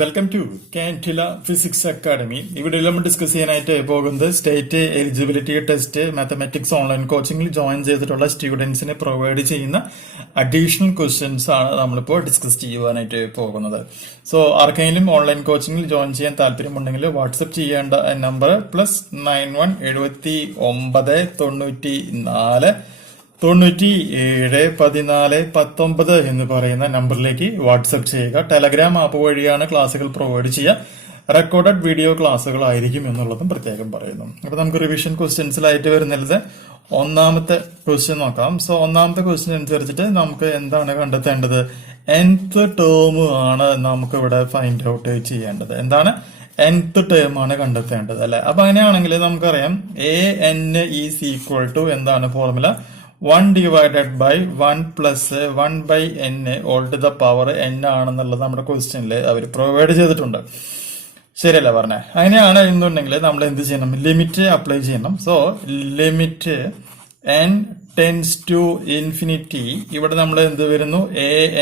Welcome to Kandila physics academy. ഇവിടെ നമ്മൾ discuss ചെയ്യാനായിട്ട് പോകുന്നത് state eligibility test mathematics online കോച്ചിങ്ങിൽ ജോയിൻ ചെയ്തിട്ടുള്ള സ്റ്റുഡൻസിന് പ്രൊവൈഡ് ചെയ്യുന്ന അഡീഷണൽ ക്വസ്റ്റ്യൻസ് ആണ് നമ്മളിപ്പോൾ ഡിസ്കസ് ചെയ്യുവാനായിട്ട് പോകുന്നത്. സോ ആർക്കെങ്കിലും ഓൺലൈൻ കോച്ചിങ്ങിൽ ജോയിൻ ചെയ്യാൻ താല്പര്യമുണ്ടെങ്കിൽ വാട്സപ്പ് ചെയ്യേണ്ട നമ്പർ +91 79 94 97 14 19 എന്ന് പറയുന്ന നമ്പറിലേക്ക് വാട്സപ്പ് ചെയ്യുക. ടെലഗ്രാം ആപ്പ് വഴിയാണ് ക്ലാസ്സുകൾ പ്രൊവൈഡ് ചെയ്യുക. റെക്കോർഡഡ് വീഡിയോ ക്ലാസ്സുകളായിരിക്കും എന്നുള്ളതും പ്രത്യേകം പറയുന്നു. അപ്പൊ നമുക്ക് റിവിഷൻ ക്വസ്റ്റ്യൻസിലായിട്ട് വരുന്നത് ഒന്നാമത്തെ ക്വസ്റ്റ്യൻ നോക്കാം. സോ ഒന്നാമത്തെ ക്വസ്റ്റ്യൻ അനുസരിച്ചിട്ട് നമുക്ക് എന്താണ് കണ്ടെത്തേണ്ടത്? nth ടേം ആണ് നമുക്ക് ഇവിടെ ഫൈൻഡ് ഔട്ട് ചെയ്യേണ്ടത്. എന്താണ്? nth ടേം ആണ് കണ്ടെത്തേണ്ടത് അല്ലെ. അപ്പൊ അങ്ങനെയാണെങ്കിൽ നമുക്കറിയാം an ഈസ് ഈക്വൽ ടു എന്താണ് formula? 1 divided by 1 plus 1 by n all to the power n ആണെന്നുള്ളത് നമ്മുടെ ക്വസ്റ്റ്യനിൽ അവർ പ്രൊവൈഡ് ചെയ്തിട്ടുണ്ട്. ശരിയല്ല പറഞ്ഞേ? അങ്ങനെയാണ് എന്നുണ്ടെങ്കിൽ നമ്മൾ എന്ത് ചെയ്യണം? ലിമിറ്റ് അപ്ലൈ ചെയ്യണം. So limit n tends to infinity, ഇവിടെ നമ്മൾ എന്ത് വരുന്നു?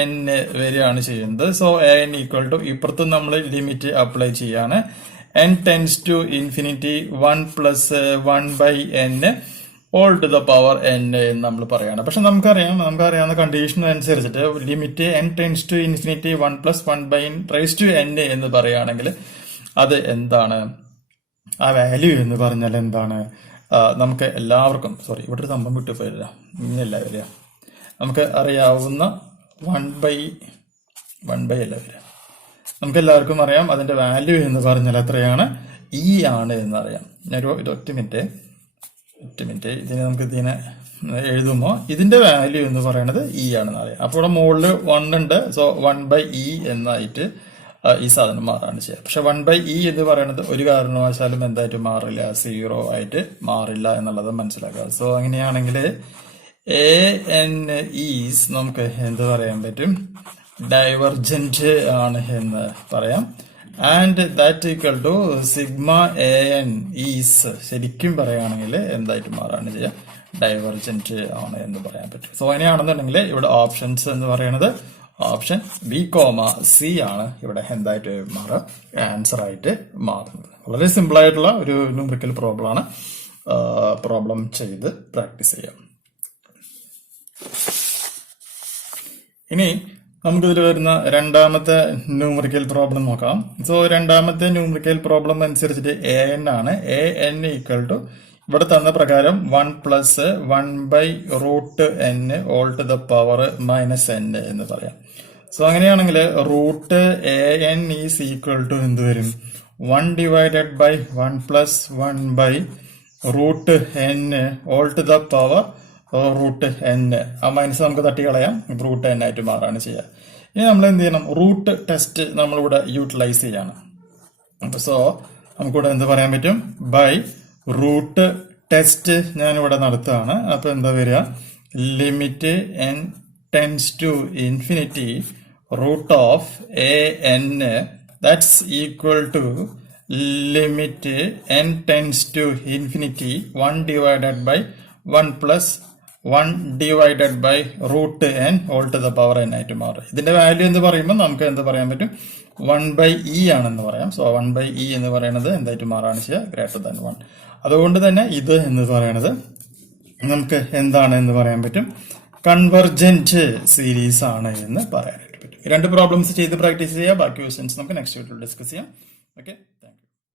an വരെയാണ് ചെയ്യുന്നത്. സോ an ഈക്വൽ ടു ഇപ്പുറത്തും നമ്മൾ ലിമിറ്റ് അപ്ലൈ ചെയ്യാണ്. n tends to infinity 1 plus 1 by n whole to the power n എന്ന് നമ്മൾ പറയാണ്. പക്ഷെ നമുക്കറിയാവുന്ന കണ്ടീഷൻ അനുസരിച്ചിട്ട് limit n tends to infinity 1 plus 1 by n raise to n എന്ന് പറയുകയാണെങ്കിൽ അത് എന്താണ്? ആ വാല്യൂ എന്ന് പറഞ്ഞാൽ എന്താണ്? നമുക്ക് എല്ലാവർക്കും ഇവിടെ ഒരു സംഭവം വിട്ടുപോയില്ല, ഇങ്ങനെയല്ല വരിക. നമുക്ക് അറിയാവുന്ന 1 by അല്ല വരിക. നമുക്ക് എല്ലാവർക്കും അറിയാം അതിന്റെ വാല്യൂ എന്ന് പറഞ്ഞാൽ എത്രയാണ്? e ആണ് എന്നറിയാം. ഒറ്റ മിനിറ്റ് ഇതിനെ എഴുതുമ്പോൾ ഇതിന്റെ വാല്യൂ എന്ന് പറയുന്നത് e ആണെന്ന് അറിയാം. അപ്പോൾ ഇവിടെ മുകളിൽ 1 ഉണ്ട്. സോ 1 by e എന്നായിട്ട് ഈ സാധനം മാറാണ് ചെയ്യുക. പക്ഷെ 1 by e എന്ന് പറയുന്നത് ഒരു കാരണവശാലും എന്തായിട്ട് മാറില്ല? 0 ആയിട്ട് മാറില്ല എന്നുള്ളത് മനസ്സിലാക്കുക. സോ അങ്ങനെയാണെങ്കിൽ an ഈസ് നമുക്ക് എന്ത് പറയാൻ പറ്റും? ഡൈവർജന്റ് ആണ് എന്ന് പറയാം. And that equal to sigma an is ശരിക്കും പറയുകയാണെങ്കിൽ എന്തായിട്ട് മാറാണ് ചെയ്യുക? ഡൈവർജന്റ് ആണ് എന്ന് പറയാൻ പറ്റും. സോ അങ്ങനെയാണെന്നുണ്ടെങ്കിൽ ഇവിടെ ഓപ്ഷൻസ് എന്ന് പറയുന്നത് ഓപ്ഷൻ B, C ആണ് ഇവിടെ എന്തായിട്ട് മാറുക? ആൻസർ ആയിട്ട് മാറുന്നത്. വളരെ സിമ്പിൾ ആയിട്ടുള്ള ഒരു ന്യൂമറിക്കൽ പ്രോബ്ലം ആണ്. പ്രോബ്ലം ചെയ്ത് പ്രാക്ടീസ് ചെയ്യാം. ഇനി നമുക്കിതിൽ വരുന്ന രണ്ടാമത്തെ ന്യൂമറിക്കൽ പ്രോബ്ലം നോക്കാം. സോ രണ്ടാമത്തെ ന്യൂമറിക്കൽ പ്രോബ്ലം അനുസരിച്ചിട്ട് an ആണ്. an ഈക്വൽ ടു ഇവിടെ തന്ന പ്രകാരം 1 plus 1 by root n whole to the power -n എന്ന് പറയാം. സോ അങ്ങനെയാണെങ്കിൽ root an is equal to എന്ത് വരും? 1 divided by 1 plus 1 by root n whole to the power root n. ആ മൈനസ് നമുക്ക് തട്ടി കളയാം, റൂട്ട് n ആയിട്ട് മാറാണ് ചെയ്യുക. ഇനി നമ്മൾ എന്ത് ചെയ്യണം? റൂട്ട് ടെസ്റ്റ് നമ്മളിവിടെ യൂട്ടിലൈസ് ചെയ്യാണ്. അപ്പൊ സോ നമുക്കിവിടെ എന്ത് പറയാൻ പറ്റും? ബൈ റൂട്ട് ടെസ്റ്റ് ഞാനിവിടെ നടത്തുകയാണ്. അപ്പൊ എന്താ വരിക? Limit n tends to infinity root of an that's equal to limit n tends to infinity 1 divided by 1 plus 1 divided by root n all to the power n ആയിട്ട് മാറും. ഇതിന്റെ value എന്ന് പറയുമ്പോൾ നമുക്ക് എന്ത് പറയാൻ പറ്റും? 1 by e ആണെന്ന് പറയാം. സോ 1 by e എന്ന് പറയുന്നത് എന്തായിട്ട് മാറാണ് ചെയ്യുക? Greater than 1. അതുകൊണ്ട് തന്നെ ഇത് എന്ന് പറയുന്നത് നമുക്ക് എന്താണ് എന്ന് പറയാൻ പറ്റും? കൺവെർജന്റ് സീരീസ് ആണ് എന്ന് പറയാനായിട്ട് പറ്റും. രണ്ട് പ്രോബ്ലംസ് ചെയ്ത് പ്രാക്ടീസ് ചെയ്യുക. ബാക്കി ക്വസ്റ്റ്യൻസ് നമുക്ക് നെക്സ്റ്റ് വീഡിയോയിൽ ഡിസ്കസ് ചെയ്യാം. Okay, thank you.